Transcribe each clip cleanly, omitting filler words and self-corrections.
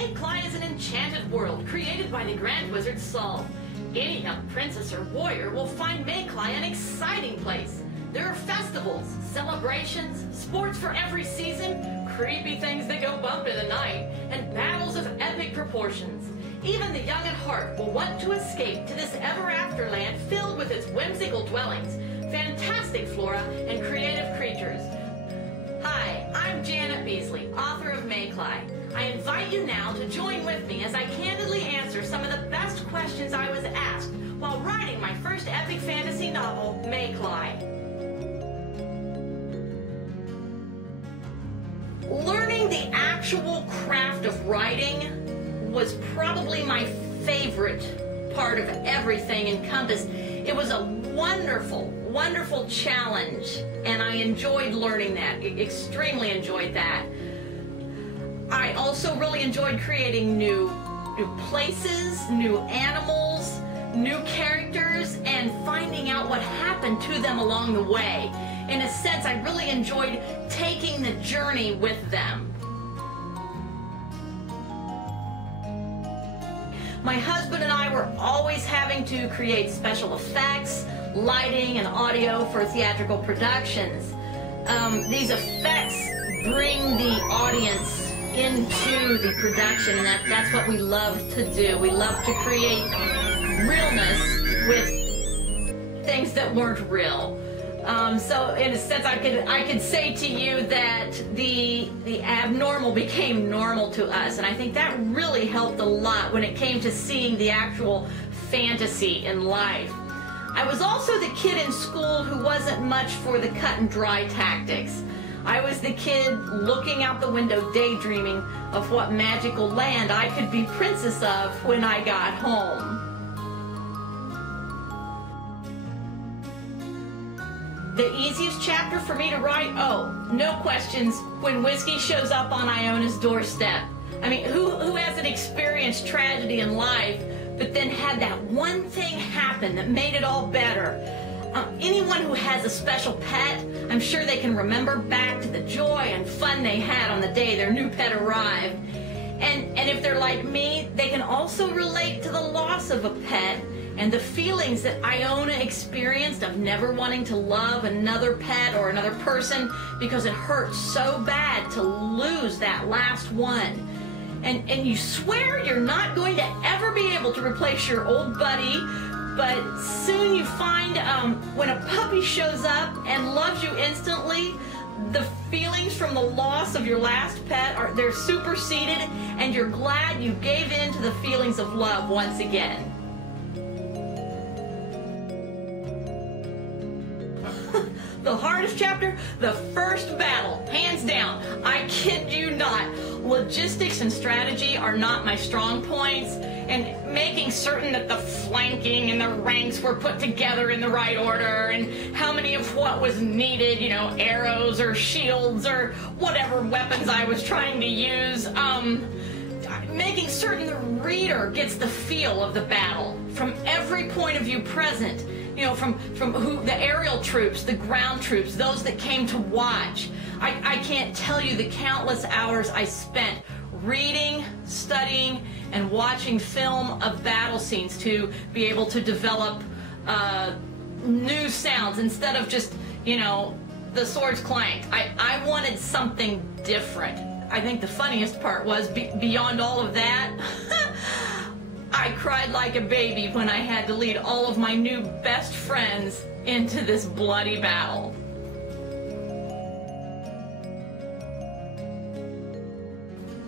Maycly is an enchanted world created by the Grand Wizard Sol. Any young princess or warrior will find Maycly an exciting place. There are festivals, celebrations, sports for every season, creepy things that go bump in the night, and battles of epic proportions. Even the young at heart will want to escape to this ever-after land filled with its whimsical dwellings, fantastic flora, and creative creatures. Hi, I'm Beasley, author of Maycly. I invite you now to join with me as I candidly answer some of the best questions I was asked while writing my first epic fantasy novel, Maycly. Learning the actual craft of writing was probably my favorite part of everything encompassed. It was a wonderful challenge, and I enjoyed learning that, extremely enjoyed that. I also really enjoyed creating new places, new animals, new characters, and finding out what happened to them along the way. In a sense, I really enjoyed taking the journey with them. My husband and I were always having to create special effects, lighting, and audio for theatrical productions. These effects bring the audience into the production, and that's what we love to do. We love to create realness with things that weren't real. So in a sense, I could say to you that the abnormal became normal to us, and I think that really helped a lot when it came to seeing the actual fantasy in life. I was also the kid in school who wasn't much for the cut and dry tactics. I was the kid looking out the window daydreaming of what magical land I could be princess of when I got home. The easiest chapter for me to write? Oh, no questions, when Whiskey shows up on Iona's doorstep. I mean, who hasn't experienced tragedy in life, but then had that one thing happen that made it all better? Anyone who has a special pet, I'm sure they can remember back to the joy and fun they had on the day their new pet arrived. And if they're like me, they can also relate to the loss of a pet and the feelings that Iona experienced of never wanting to love another pet or another person because it hurt so bad to lose that last one. And you swear you're not going to ever be able to replace your old buddy, but soon you find when a puppy shows up and loves you instantly, the feelings from the loss of your last pet they're superseded, and you're glad you gave in to the feelings of love once again. The hardest chapter, the first battle, hands down. I kid you not. Logistics and strategy are not my strong points, and making certain that the flanking and the ranks were put together in the right order, and how many of what was needed, you know, arrows or shields or whatever weapons I was trying to use, making certain the reader gets the feel of the battle from every point of view present. You know, from the aerial troops, the ground troops, those that came to watch. I can't tell you the countless hours I spent reading, studying, and watching film of battle scenes to be able to develop new sounds instead of just, you know, the swords clanked. I wanted something different. I think the funniest part was, beyond all of that, I cried like a baby when I had to lead all of my new best friends into this bloody battle.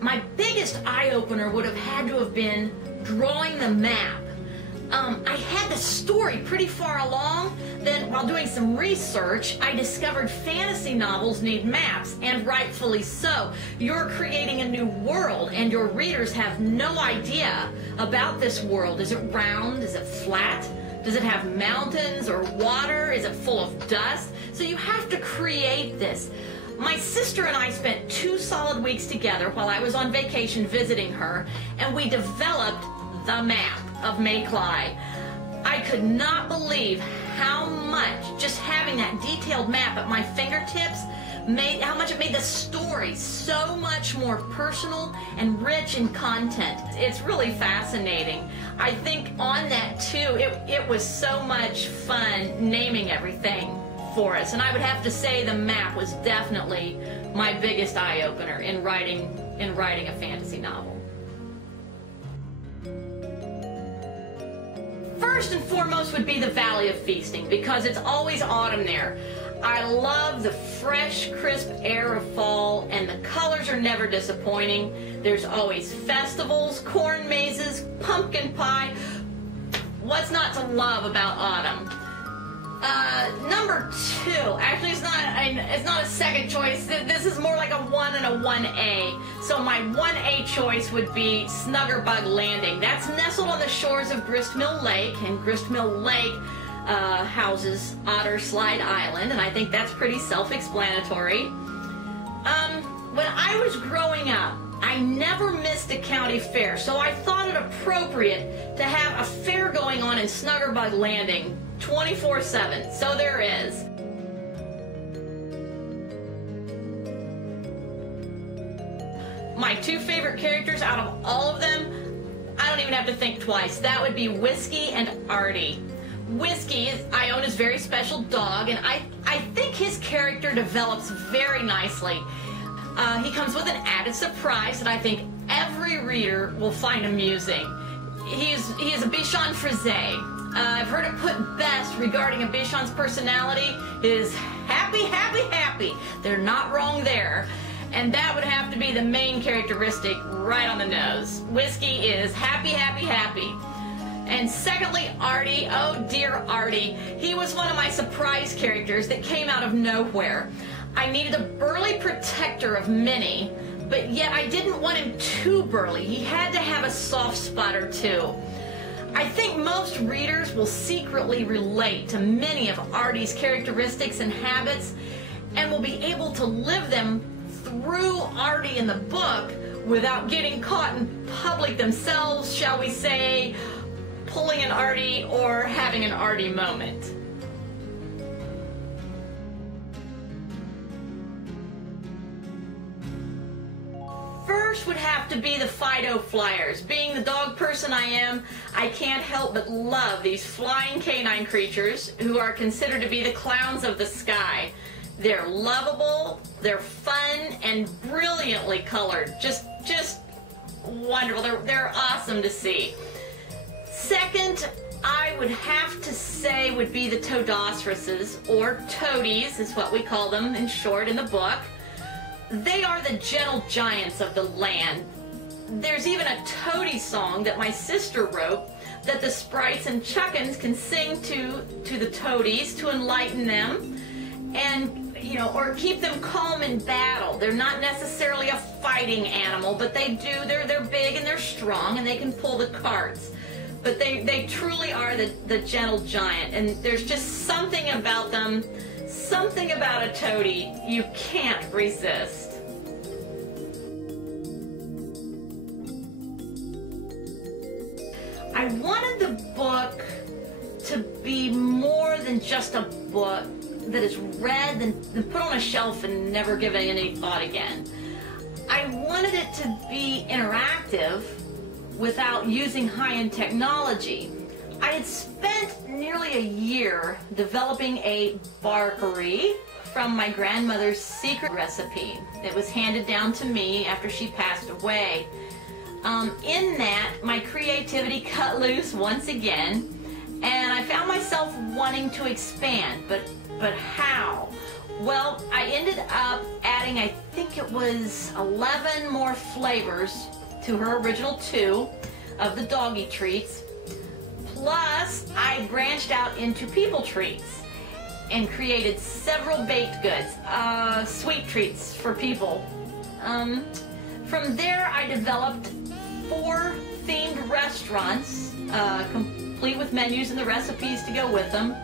My biggest eye-opener would have had to have been drawing the map. I had the story pretty far along. Then, while doing some research, I discovered fantasy novels need maps, and rightfully so. You're creating a new world, and your readers have no idea about this world. Is it round? Is it flat? Does it have mountains or water? Is it full of dust? So you have to create this. My sister and I spent 2 solid weeks together while I was on vacation visiting her, and we developed the map of Maycly. I could not believe how much just having that detailed map at my fingertips how much it made the story so much more personal and rich in content. It's really fascinating. I think on that too, it was so much fun naming everything for us. And I would have to say the map was definitely my biggest eye-opener in writing a fantasy novel. First and foremost would be the Valley of Feasting, because it's always autumn there. I love the fresh, crisp air of fall, and the colors are never disappointing. There's always festivals, corn mazes, pumpkin pie. What's not to love about autumn? Number 2, actually it's not a second choice. This is more like a 1 and a 1A. So my 1A choice would be Snuggerbug Landing. That's nestled on the shores of Gristmill Lake, and Gristmill Lake houses Otter Slide Island, and I think that's pretty self-explanatory. When I was growing up, I never missed a county fair, so I thought it appropriate to have a fair going on in Snuggerbug Landing 24/7. So there is. My 2 favorite characters out of all of them, I don't even have to think twice. That would be Whiskey and Artie. Whiskey I own his very special dog, and I think his character develops very nicely. He comes with an added surprise that I think every reader will find amusing. He is a Bichon Frise. I've heard it put best regarding a Bichon's personality is happy, happy, happy. They're not wrong there. And that would have to be the main characteristic right on the nose. Whiskey is happy, happy, happy. And secondly, Artie. Oh dear Artie. He was one of my surprise characters that came out of nowhere. I needed a burly protector of Minnie, but yet I didn't want him too burly. He had to have a soft spot or two. I think most readers will secretly relate to many of Artie's characteristics and habits, and will be able to live them through Artie in the book without getting caught in public themselves, shall we say, pulling an Artie or having an Artie moment. First would have to be the Fido Flyers. Being the dog person I am, I can't help but love these flying canine creatures who are considered to be the clowns of the sky. They're lovable, they're fun, and brilliantly colored. Just wonderful. They're awesome to see. Second, I would have to say would be the Toadostruses, or Toadies is what we call them in short in the book. They are the gentle giants of the land. There's even a toady song that my sister wrote that the sprites and chuckins can sing to the toadies to enlighten them and, or keep them calm in battle. They're not necessarily a fighting animal, but they're big and they're strong and they can pull the carts. But they truly are the gentle giant, and there's just something about them, something about a toady you can't resist. I wanted the book to be more than just a book that is read and put on a shelf and never given any thought again. I wanted it to be interactive without using high-end technology. I had spent nearly a year developing a barkery from my grandmother's secret recipe. It was handed down to me after she passed away. In that, my creativity cut loose once again, and I found myself wanting to expand, but how? Well, I ended up adding, I think it was 11 more flavors to her original 2 of the doggy treats. Plus, I branched out into people treats and created several baked goods, sweet treats for people. From there, I developed 4 themed restaurants, complete with menus and the recipes to go with them.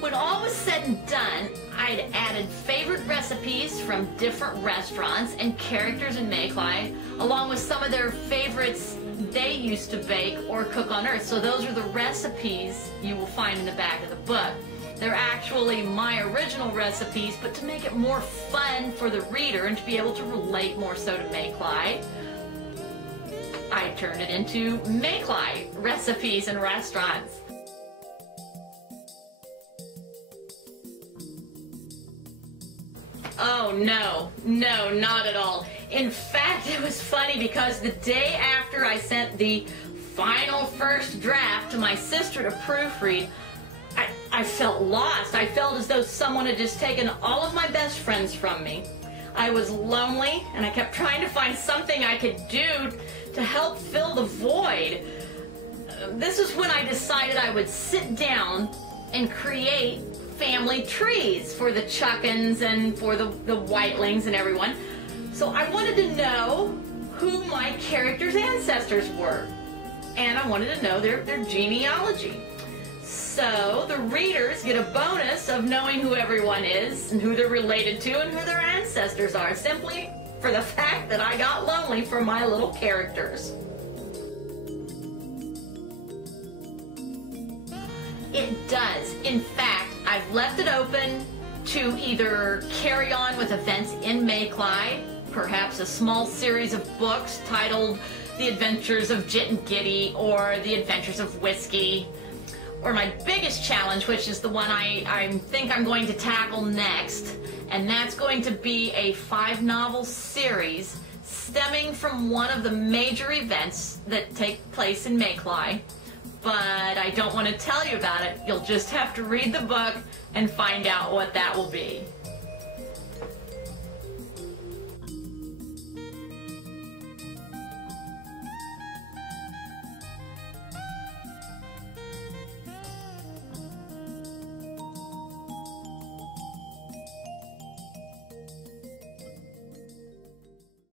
When all was said and done, I'd added favorite recipes from different restaurants and characters in Maycly, along with some of their favorites they used to bake or cook on Earth. So those are the recipes you will find in the back of the book. They're actually my original recipes, but to make it more fun for the reader and to be able to relate more so to Maycly, I turned it into Maycly Recipes and Restaurants. Oh no, not at all. In fact, it was funny because the day after I sent the final first draft to my sister to proofread, I felt lost. I felt as though someone had just taken all of my best friends from me. I was lonely, and I kept trying to find something I could do to help fill the void. This is when I decided I would sit down and create family trees for the Chuckins and for the Whitelings and everyone. So I wanted to know who my characters' ancestors were, and I wanted to know their genealogy. So the readers get a bonus of knowing who everyone is and who they're related to and who their ancestors are, simply for the fact that I got lonely for my little characters. It does. In fact, I've left it open to either carry on with events in Maycly, perhaps a small series of books titled The Adventures of Jit and Giddy or The Adventures of Whiskey, or my biggest challenge, which is the one I think I'm going to tackle next, and that's going to be a 5-novel series stemming from one of the major events that take place in Maycly. But I don't want to tell you about it. You'll just have to read the book and find out what that will be.